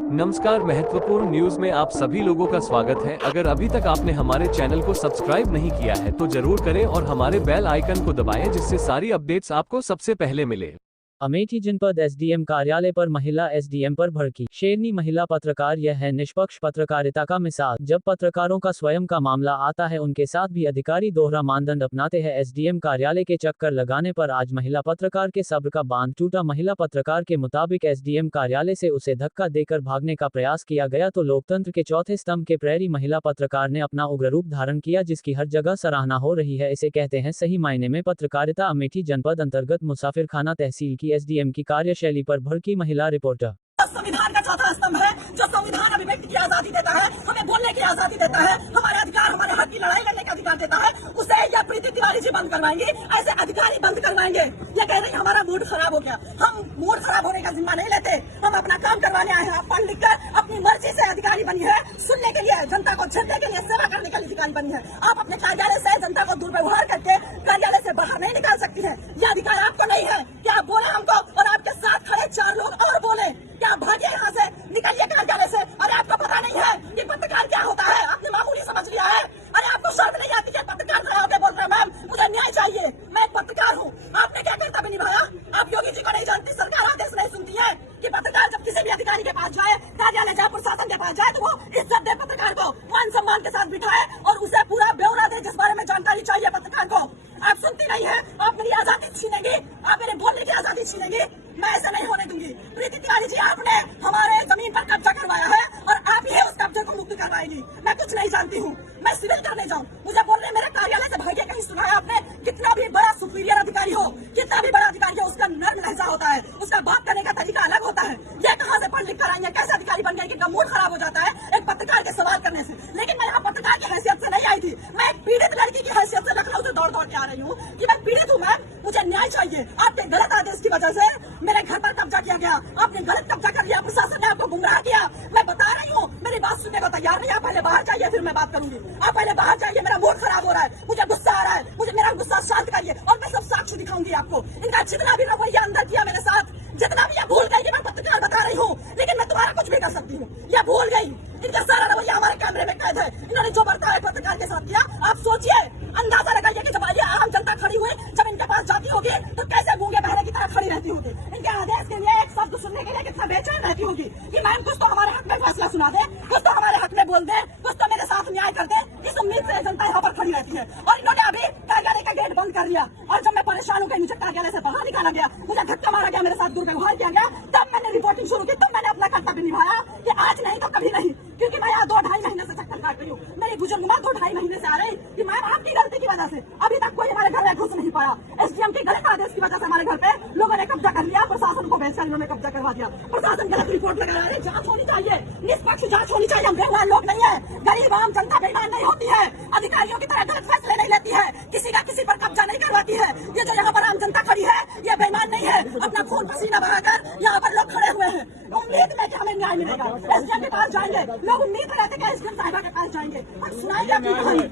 नमस्कार, महत्वपूर्ण न्यूज में आप सभी लोगों का स्वागत है। अगर अभी तक आपने हमारे चैनल को सब्सक्राइब नहीं किया है तो जरूर करें और हमारे बेल आइकन को दबाएं जिससे सारी अपडेट्स आपको सबसे पहले मिले। अमेठी जनपद एसडीएम कार्यालय पर महिला एसडीएम पर भड़की। शेरनी महिला पत्रकार यह है निष्पक्ष पत्रकारिता का मिसाल। जब पत्रकारों का स्वयं का मामला आता है उनके साथ भी अधिकारी दोहरा मानदंड अपनाते हैं। एसडीएम कार्यालय के चक्कर लगाने पर आज महिला पत्रकार के सब्र का बांध टूटा। महिला पत्रकार के मुताबिक एसडीएम कार्यालय से उसे धक्का देकर भागने का प्रयास किया गया तो लोकतंत्र के चौथे स्तंभ के प्रहरी महिला पत्रकार ने अपना उग्र रूप धारण किया जिसकी हर जगह सराहना हो रही है। इसे कहते हैं सही मायने में पत्रकारिता। अमेठी जनपद अंतर्गत मुसाफिरखाना तहसील की एसडीएम की कार्यशैली पर भड़की महिला रिपोर्टर। संविधान का चौथा स्तंभ है जो संविधान अभिव्यक्ति की आजादी देता है, हमें बोलने की आजादी देता है, हमारे अधिकार हमारे हक की लड़ाई लड़ने का अधिकार देता है। उसे या प्रीति तिवारी जी बंद करवाएंगे, ऐसे अधिकारी बंद करवाएंगे। ये कह रही हमारा मूड खराब हो गया। हम मूड खराब होने का जिम्मा नहीं लेते, हम अपना काम करवाने आए हैं। आप पढ़ लिख कर अपनी मर्जी से अधिकारी बनी है, सुनने के लिए, जनता को झेलने के लिए, सेवा करने के लिए अधिकारी बनी है। आप अपने कार्यालय से जनता को दुर्व्यवहार करके कार्यालय से बाहर नहीं निकाल सकती है। यह अधिकार आपको नहीं है। क्या आप बोले हमको और आपके साथ खड़े 4 लोग और बोले क्या भागिए यहाँ से, निकलिए कार्यालय से। अरे आपको पता नहीं है कि पत्रकार क्या होता है? आपने मामूली समझ लिया है। अरे आपको शर्म नहीं आती है? पत्रकार खड़ा होकर बोल रहे हैं मैम मुझे न्याय चाहिए, मैं एक पत्रकार हूँ। आपने क्या कर्तव्य निभाया? आप योगी जी को नहीं जानती, सरकार आदेश नहीं सुनती है कि पत्रकार जब किसी भी अधिकारी के पास जाए, कार्यालय जाए, प्रशासन के पास जाए तो वो इज्जत दे, पत्रकार को मान सम्मान के साथ बिठाए और उसे पूरा ब्यौरा दे जिस बारे में जानकारी चाहिए पत्रकार को। आप सुनती नहीं है, आप मेरी आजादी छीनेंगी, आप मेरे बोलने की आजादी छीनेंगी। मैं ऐसा नहीं होने दूंगी। प्रीति तिवारी जी आपने हमारे जमीन पर कब्जा करवाया है और आप ही उस कब्जे को मुक्त करवाएंगी। मैं कुछ नहीं जानती हूँ, मैं सिविल करने जाऊँ, मुझे बोलने मेरे कार्यालय से भागे कहीं सुना है आपने? कितना भी बड़ा सुपीरियर अधिकारी हो, कितना भी बड़ा अधिकारी हो, उसका नर्म लहजा होता है, उसका बात करने का तरीका अलग होता है। ये कहाँ से पढ़ लिख कर आई है? कैसे अधिकारी बन गई कि इनका मूड खराब हो जाता है एक पत्रकार के सवाल करने से? लेकिन मैं यहाँ पत्रकार की हैसियत से नहीं आई थी, मैं एक पीड़ित लड़की की हैसियत से लखनऊ से दौड़ दौड़ के आ रही हूँ कि मैं पीड़ित हूँ, मैं मुझे न्याय चाहिए। आपके गलत आदेश की वजह से मेरे घर पर कब्जा किया गया, आपने गलत कब्जा कर लिया, प्रशासन ने आपको गुमराह किया। मैं बता रही हूँ, मेरी बात सुनने को तैयार नहीं। आप पहले बाहर जाइए फिर मैं बात करूंगी। आप पहले बाहर जाइए, मेरा मूड खराब हो रहा है, मुझे गुस्सा आ रहा है, मुझे मेरा गुस्सा शांत करिए और मैं सब साक्ष्य दिखाऊंगी आपको। इनका जितना भी रवैया अंदर किया मेरे साथ, जितना भी ये भूल गई कि मैं पत्रकार बता रही हूँ लेकिन मैं तुम्हारा कुछ भी कर सकती हूँ, यह भूल गई। इनका सारा रवैया हमारे कैमरे में कैद है। इन्होंने जो बर्ताव पत्रकार के साथ किया, आप सोचिए, अंदाजा लगाइए कि जब आम जनता खड़ी हुई, जब इनके पास जाती होगी तो कैसे गूंगे बहरे की तरह खड़ी रहती होगी। इनके आदेश के लिए एक शब्द सुनने के लिए कितना बेचैन रहती होगी कि मैम कुछ तो हमारे हक में फैसला सुना दे, कुछ तो हमारे हक में बोल दे, कुछ तो मेरे साथ न्याय कर दे। इस उम्मीद से जनता यहाँ पर खड़ी रहती है और इन्होंने अभी कार्यालय का गेट बंद कर लिया। और जब मैं परेशान हो गई, मुझे कार्यालय से बाहर निकाला गया, मुझे धक्का मारा गया, मेरे साथ दुर्व्यवहार किया गया, तब मैंने रिपोर्टिंग शुरू की, तब मैंने अपना कर्तव्य निभाया कि आज नहीं तो कभी नहीं। क्योंकि मैं यहाँ 2-2.5 महीने से चक्कर काट रही हूँ। मेरी बुजुर्ग माँ 2-2.5 महीने से आ रही कि मैम आपकी गलती की वजह से अभी तक कोई हमारे घर में घुस नहीं पाया। एसडीएम के गलत आदेश की वजह से हमारे घर पे लोगों ने कब्जा कर लिया, प्रशासन को बेचकर इन्होंने कब्जा करवा दिया। प्रशासन गलत रिपोर्ट लगा रहा है। जांच होनी चाहिए, निष्पक्ष जांच होनी चाहिए। हम बेईमान लोग नहीं है, गरीब आम जनता बेईमान नहीं होती है, अधिकारियों की तरह गलत फैसले नहीं लेती है, किसी का किसी पर कब्जा नहीं करवाती है। ये जो यहाँ पर आम जनता खड़ी है ये बेईमान नहीं है, अपना खून पसीना बहाकर यहाँ पर लोग खड़े हुए हैं उम्मीद में कि हमें न्याय मिलेगा। एसडीएम के पास जाएंगे लोग, उम्मीद रहते कि एसडीएम साहिबा के पास जाएंगे और सुनाएंगे अपनी कहानी।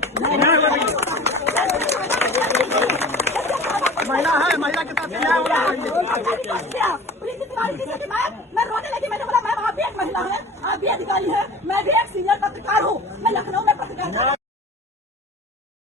महिला है, महिला के साथ न्याय होना चाहिए। प्रीति तिवारी जी से मैं रोने लगी। मैंने बोला मैम आप भी एक महिला है, आप भी अधिकारी है, मैं भी एक सीनियर पत्रकार हूँ, मैं लखनऊ में पत्रकार